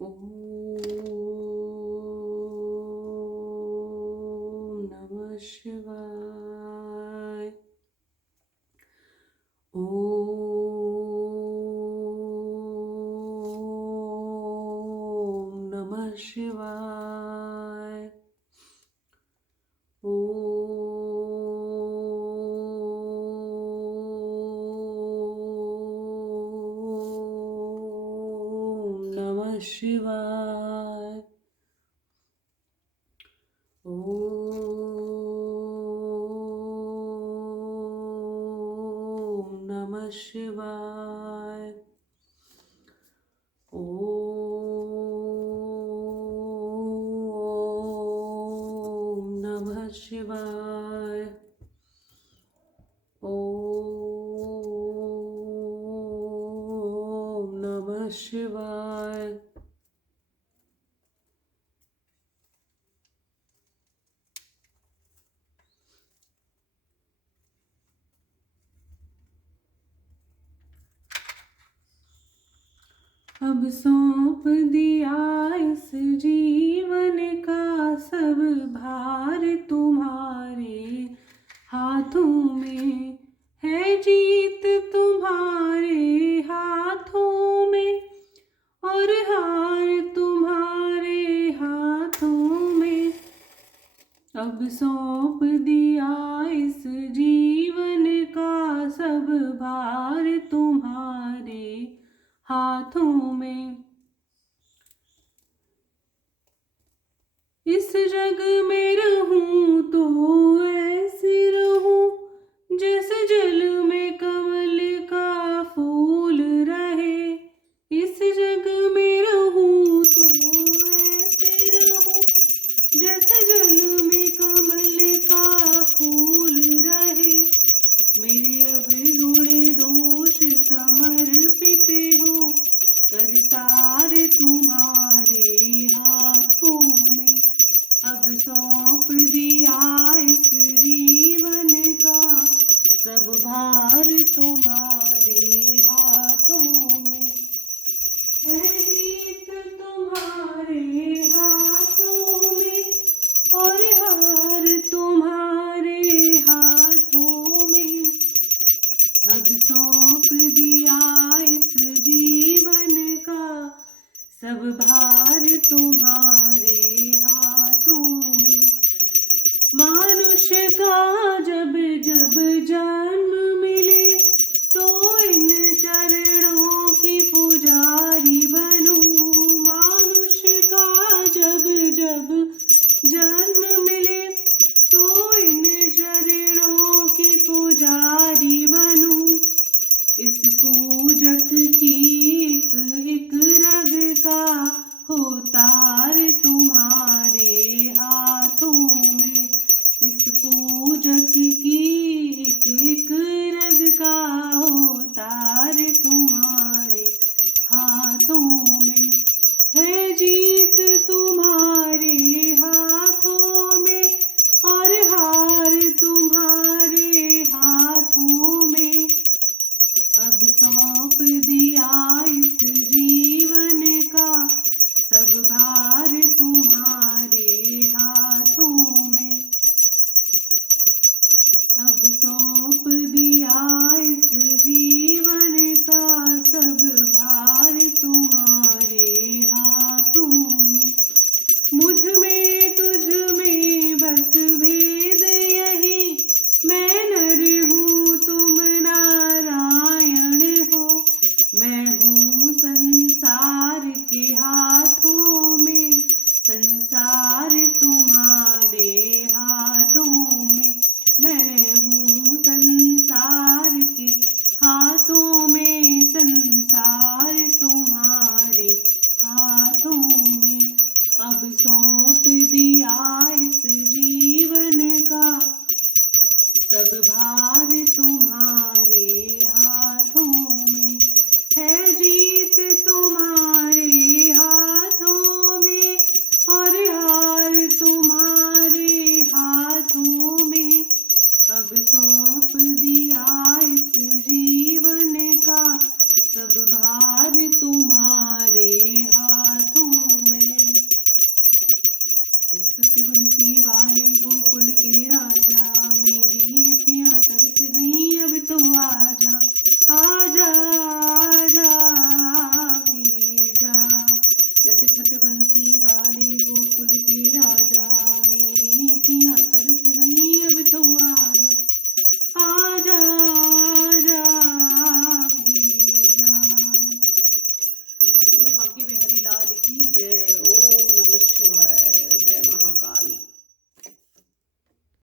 Om Namah Shivaya. Om Namah Shivaya. Om Namah Shivaya. Om Namah Shivaya. Om Namah Shivaya. Om Namah Shivaya. अब सौंप दिया इस जीवन का सब भार तुम्हारे हाथों में है, जीत तुम्हारे हाथों में और हार तुम्हारे हाथों में। अब सौंप दिया इस जीवन का सब भार तुम्हारे हाथों में। इस जग में रहूं तो ऐसे रहूं जैसे जल में कमल का फूल रहे। इस जग में रहूं तो ऐसे रहूं जैसे जल में कमल का फूल रहे। मेरे अवगुण दोष समर्पित हो, करतार तुम्हारे हाथों में। अब सौंप दिया इस जीवन का सब भार तुम्हारे हाथों में है, जीत तुम्हारे हाथों में और हार तुम्हारे हाथों में। अब सौंप दिया इस जीवन का सब भार तुम्हारे हाथों में। मनुष्य का जब जब जन्म मिले तो इन चरणों की पुजारी बनूं। मनुष्य का जब जब जन्म मिले तो इन चरणों की पुजारी बनूं। इस पूजक की एक एक